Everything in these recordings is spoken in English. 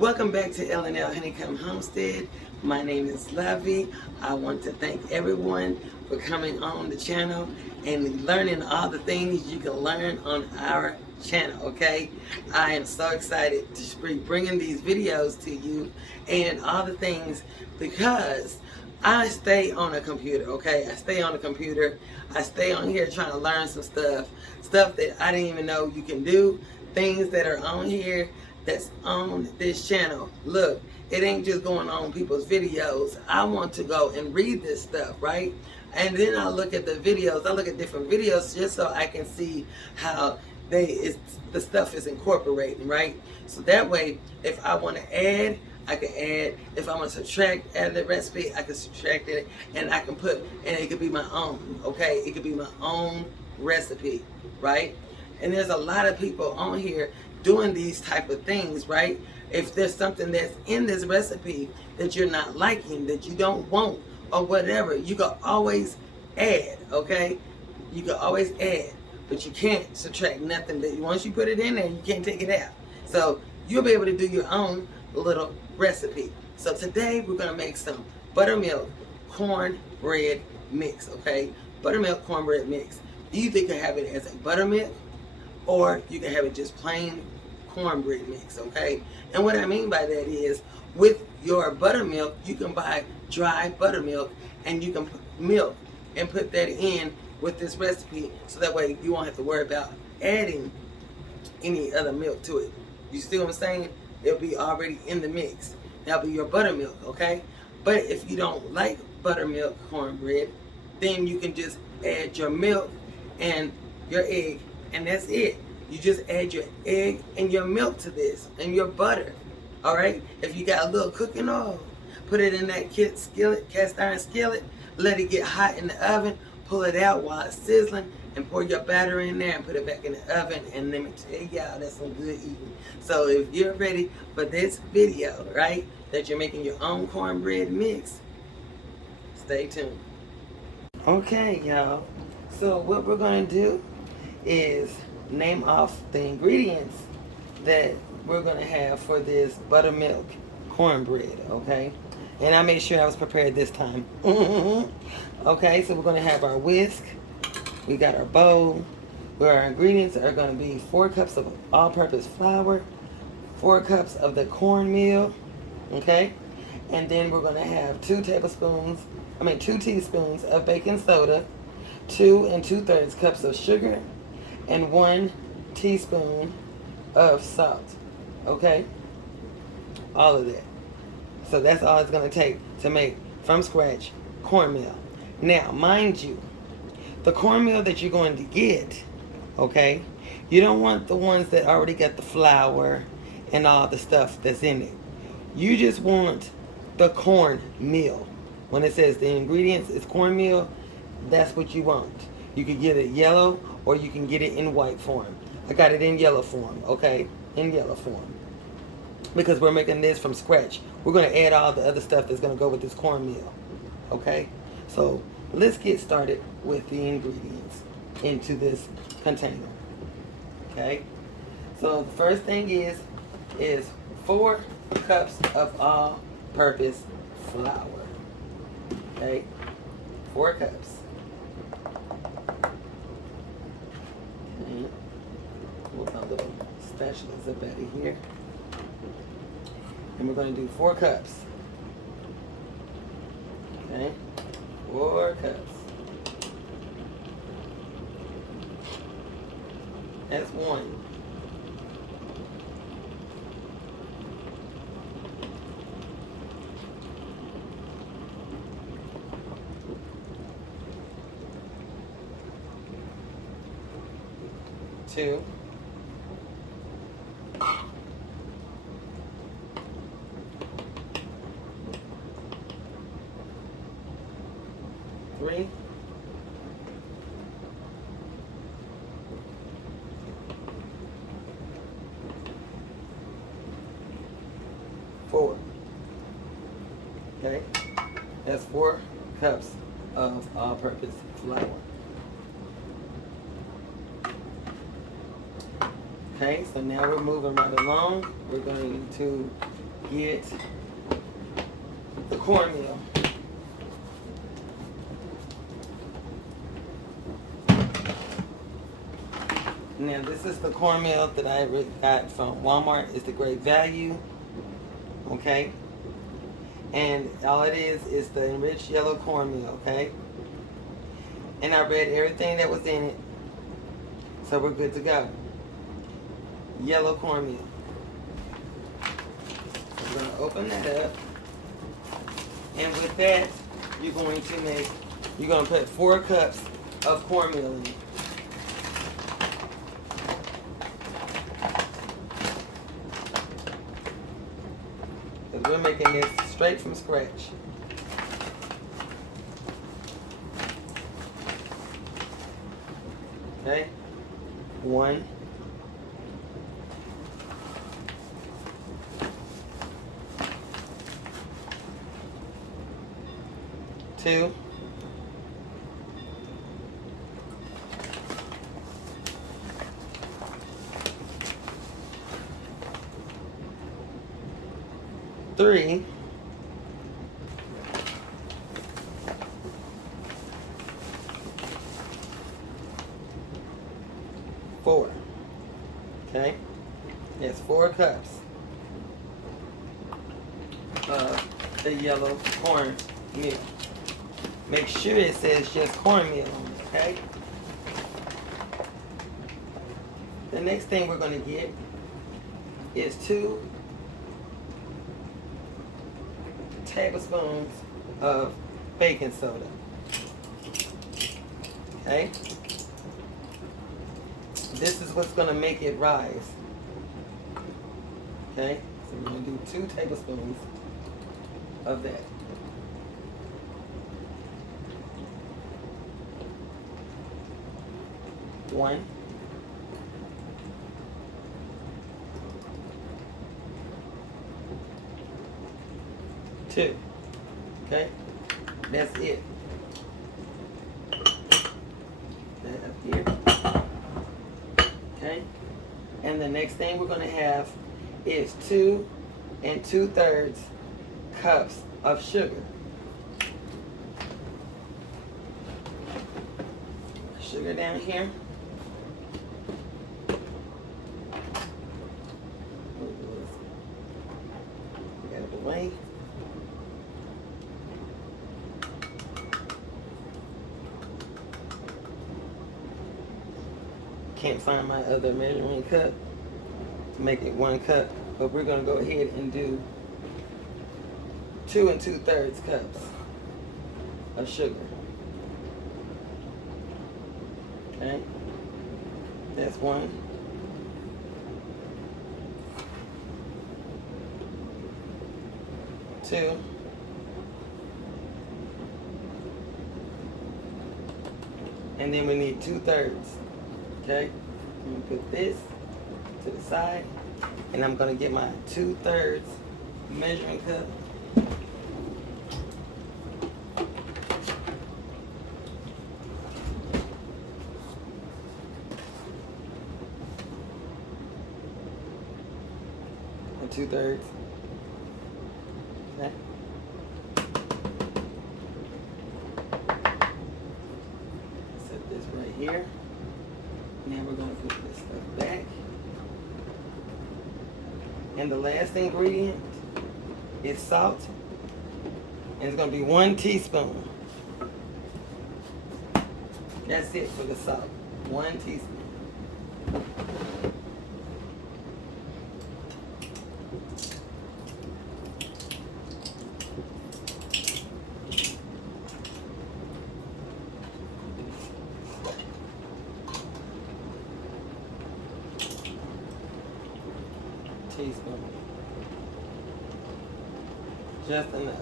Welcome back to L&L Honeycomb Homestead. My name is Lovey. I want to thank everyone for coming on the channel and learning all the things you can learn on our channel, okay? I am so excited to be bringing these videos to you and all the things because I stay on a computer, okay? I stay on a computer. I stay on here trying to learn some stuff that I didn't even know you can do, things that are on here that's on this channel. Look, it ain't just going on people's videos. I want to go and read this stuff, right? And then I look at the videos. I look at different videos just so I can see how the stuff is incorporating, right? So that way, if I want to add, I can add. If I want to subtract out of the recipe, I can subtract it, and I can put, and it could be my own, okay? It could be my own recipe, right? And there's a lot of people on here doing these type of things, right? If there's something that's in this recipe that you're not liking, that you don't want, or whatever, you can always add, okay? You can always add, but you can't subtract nothing. That once you put it in there, you can't take it out. So you'll be able to do your own little recipe. So today we're gonna make some buttermilk cornbread mix, okay? Buttermilk cornbread mix. You either can have it as a buttermilk, or you can have it just plain cornbread mix, okay? And what I mean by that is, with your buttermilk, you can buy dry buttermilk, and you can put milk and put that in with this recipe, so that way you won't have to worry about adding any other milk to it. You see what I'm saying? It'll be already in the mix. That'll be your buttermilk, okay? But if you don't like buttermilk cornbread, then you can just add your milk and your egg, and that's it. You just add your egg and your milk to this, and your butter, all right? If you got a little cooking oil, put it in that cast iron skillet, let it get hot in the oven, pull it out while it's sizzling, and pour your batter in there and put it back in the oven, and let me tell y'all, that's some good eating. So if you're ready for this video, right, that you're making your own cornbread mix, stay tuned. Okay, y'all, so what we're gonna do is name off the ingredients that we're gonna have for this buttermilk cornbread, okay? And I made sure I was prepared this time. Okay, so we're gonna have our whisk. We got our bowl, where our ingredients are gonna be 4 cups of all-purpose flour, 4 cups of the cornmeal, okay? And then we're gonna have 2 teaspoons of baking soda, 2 2/3 cups of sugar, and 1 teaspoon of salt, okay? All of that. So that's all it's gonna take to make from scratch cornmeal. Now, mind you, the cornmeal that you're going to get, okay, you don't want the ones that already got the flour and all the stuff that's in it. You just want the cornmeal. When it says the ingredients is cornmeal, that's what you want. You can get it yellow, or you can get it in white form. I got it in yellow form, okay? In yellow form. Because we're making this from scratch. We're gonna add all the other stuff that's gonna go with this cornmeal, okay? So let's get started with the ingredients into this container, okay? So the first thing is 4 cups of all-purpose flour, okay? 4 cups. Okay. Move my little spatulas up out of here. And we're going to do 4 cups. Okay? 4 cups. That's 1. Two. 3. 4. Okay, that's 4 cups of all-purpose flour. Okay, so now we're moving right along. We're going to get the cornmeal. Now this is the cornmeal that I got from Walmart. It's the great value. Okay. And all it is the enriched yellow cornmeal, okay? And I read everything that was in it. So we're good to go. Yellow cornmeal. We're going to open that up. And with that, you're going to put 4 cups of cornmeal in it. Because we're making this straight from scratch. Okay? 1. 2. 3. 4. Okay? That's 4 cups of the yellow cornmeal. Make sure it says just cornmeal on it, okay? The next thing we're going to get is 2 tablespoons of baking soda. Okay? This is what's going to make it rise. Okay? So we're going to do 2 tablespoons of that. One. 2. Okay? That's it. That up here. Okay? And the next thing we're going to have is 2 2/3 cups of sugar. Sugar down here. Get it away. Can't find my other measuring cup to make it 1 cup, but we're going to go ahead and do 2 2/3 cups of sugar. Okay, that's 1. 2. And then we need 2/3. Okay, I'm gonna put this to the side, and I'm gonna get my 2/3 measuring cup. And 2/3. Okay. Set this right here. Now we're going to put this stuff back. And the last ingredient is salt. And it's going to be 1 teaspoon. That's it for the salt. 1 teaspoon. Teaspoon. Just enough.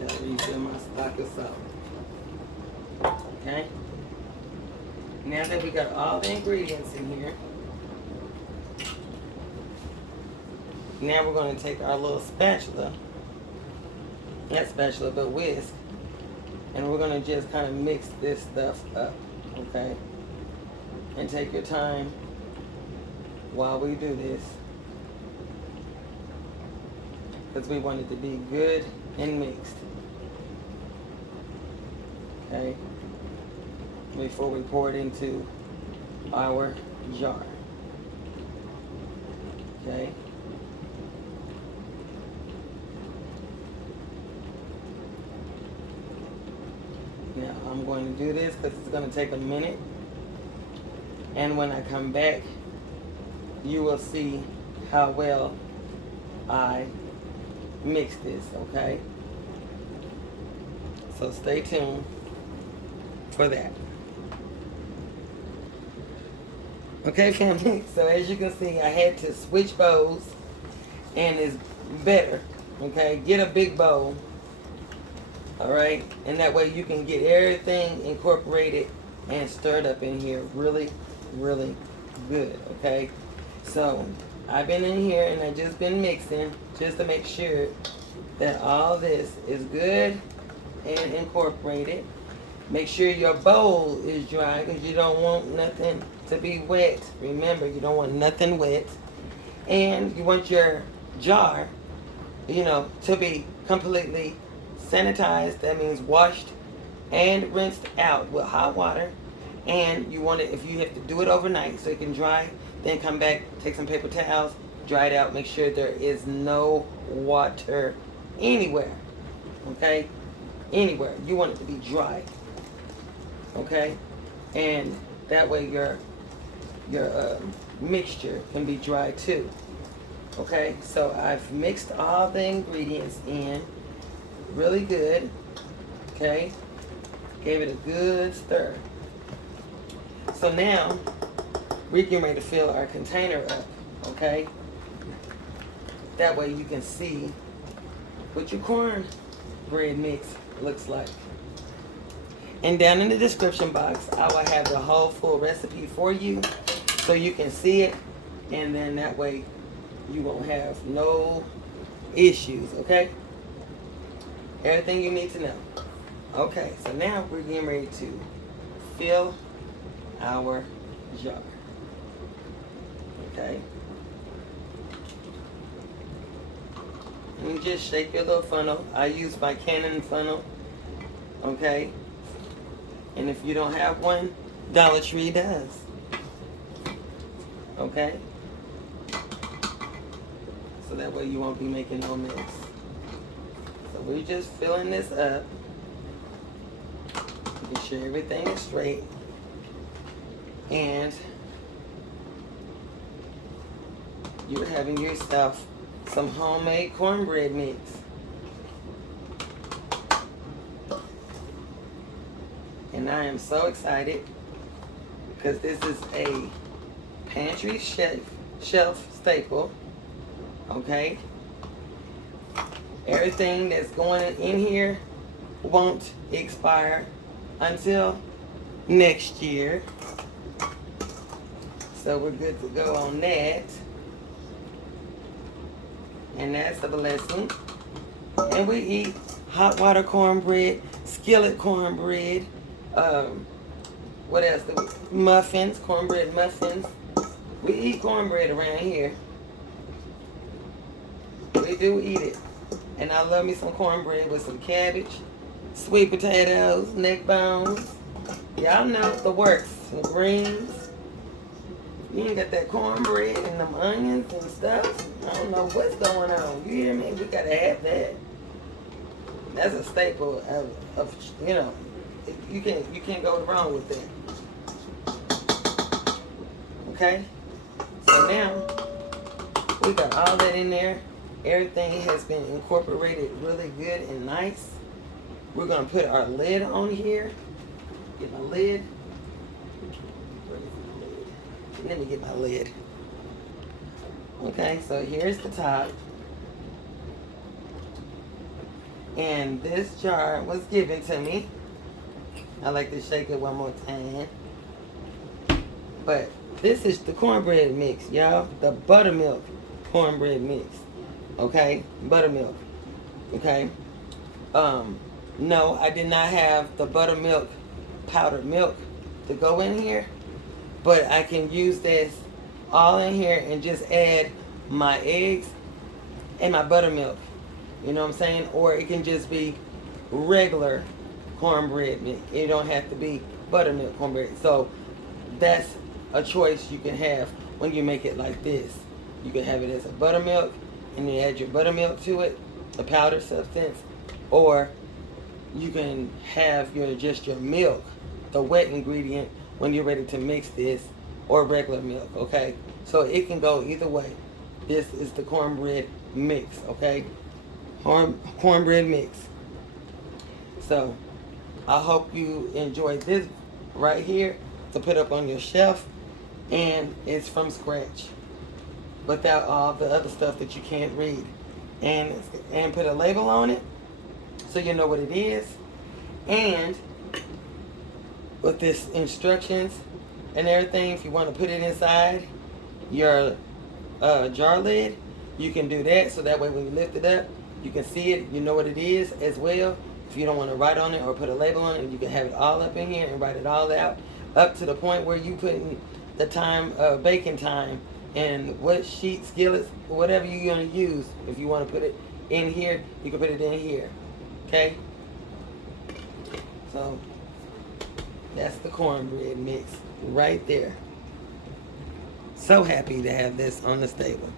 Gotta refill my stock of salt. Okay? Now that we got all the ingredients in here, now we're going to take our little spatula, not spatula, but whisk, and we're going to just kind of mix this stuff up, okay? And take your time while we do this. because we want it to be good and mixed. Okay, before we pour it into our jar. Okay. Now I'm going to do this because it's going to take a minute, and when I come back you will see how well I mix this. Okay, so stay tuned for that. Okay, family, so as you can see I had to switch bowls, and it's better. Okay, get a big bowl. Alright, and that way you can get everything incorporated and stirred up in here really, really good. Okay, so I've been in here and I've just been mixing just to make sure that all this is good and incorporated. Make sure your bowl is dry because you don't want nothing to be wet. Remember, you don't want nothing wet. And you want your jar, to be completely sanitized. That means washed and rinsed out with hot water. And you want it, if you have to do it overnight so it can dry, then come back, take some paper towels, dry it out, make sure there is no water anywhere. Okay? Anywhere. You want it to be dry. Okay? And that way your mixture can be dry too. Okay? So I've mixed all the ingredients in really good. Okay? Gave it a good stir. So now we're getting ready to fill our container up. Okay? That way you can see what your cornbread mix looks like. And down in the description box, I will have the whole full recipe for you so you can see it. And then that way you won't have no issues, okay? Everything you need to know. Okay, so now we're getting ready to fill our jar. Okay? And just shake your little funnel. I use my Canon funnel. Okay? And if you don't have one, Dollar Tree does. Okay? So that way you won't be making no mess. So we're just filling this up. Make sure everything is straight. And you're having yourself some homemade cornbread mix. And I am so excited because this is a pantry shelf staple. Okay? Everything that's going in here won't expire until next year. So we're good to go on that. And that's a blessing. And we eat hot water cornbread, skillet cornbread, what else? Muffins, cornbread muffins. We eat cornbread around here. We do eat it. And I love me some cornbread with some cabbage, sweet potatoes, neck bones. Y'all know the works. Some greens. You ain't got that cornbread and them onions and stuff. I don't know what's going on. You hear me? We gotta have that. That's a staple of you can't go wrong with that. Okay? So now we got all that in there. Everything has been incorporated really good and nice. We're gonna put our lid on here. Get my lid. Let me get my lid. Okay, so here's the top. And this jar was given to me. I like to shake it one more time. But this is the cornbread mix, y'all. The buttermilk cornbread mix. Okay? Buttermilk. Okay? No, I did not have the buttermilk powdered milk to go in here. But I can use this all in here and just add my eggs and my buttermilk You know what I'm saying? Or it can just be regular cornbread milk. It don't have to be buttermilk cornbread. So that's a choice you can have when you make it like this. You can have it as a buttermilk and you add your buttermilk to it, a powdered substance, or you can have just your milk, the wet ingredient, when you're ready to mix this, or regular milk, okay? So it can go either way. This is the cornbread mix, okay? Cornbread mix. So I hope you enjoyed this right here to put up on your shelf, and it's from scratch without all the other stuff that you can't read, and put a label on it so you know what it is, and with this instructions and everything. If you want to put it inside your jar lid, you can do that, so that way when you lift it up you can see it, you know what it is as well. If you don't want to write on it or put a label on it, you can have it all up in here and write it all out, up to the point where you put in the time, baking time, and what sheet, skillets, whatever you're going to use. If you want to put it in here, you can put it in here. Okay? So that's the cornbread mix right there. So happy to have this on the table.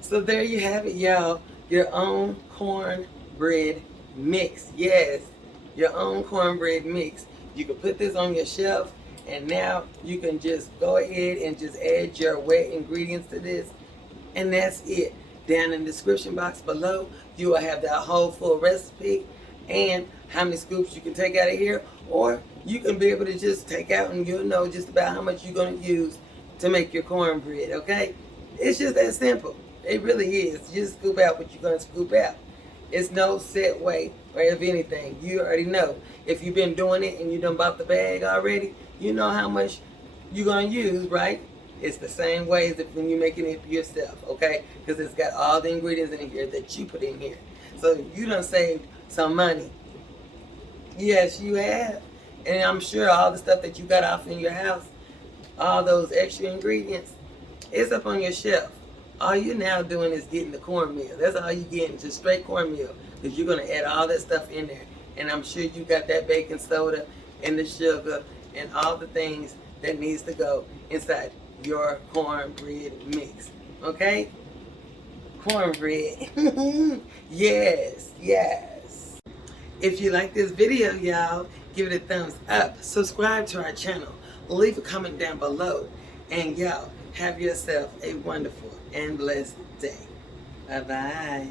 So there you have it, y'all. Your own cornbread mix. Yes, your own cornbread mix. You can put this on your shelf, and now you can just go ahead and just add your wet ingredients to this, and that's it. Down in the description box below, you will have that whole full recipe and how many scoops you can take out of here, or you can be able to just take out and you'll know just about how much you're going to use to make your cornbread, okay? It's just that simple. It really is. You just scoop out what you're going to scoop out. It's no set way, or if anything, you already know. If you've been doing it and you done bought the bag already, you know how much you're going to use, right? It's the same way as if when you're making it yourself, okay? Because it's got all the ingredients in here that you put in here. So you done saved some money. Yes, you have. And I'm sure all the stuff that you got off in your house, all those extra ingredients, it's up on your shelf. All you're now doing is getting the cornmeal. That's all you're getting, just straight cornmeal. Because you're going to add all that stuff in there. And I'm sure you got that baking soda and the sugar and all the things that needs to go inside your cornbread mix. Okay? Cornbread. Yes, yes. If you like this video, y'all, give it a thumbs up. Subscribe to our channel. Leave a comment down below. And y'all, have yourself a wonderful and blessed day. Bye-bye.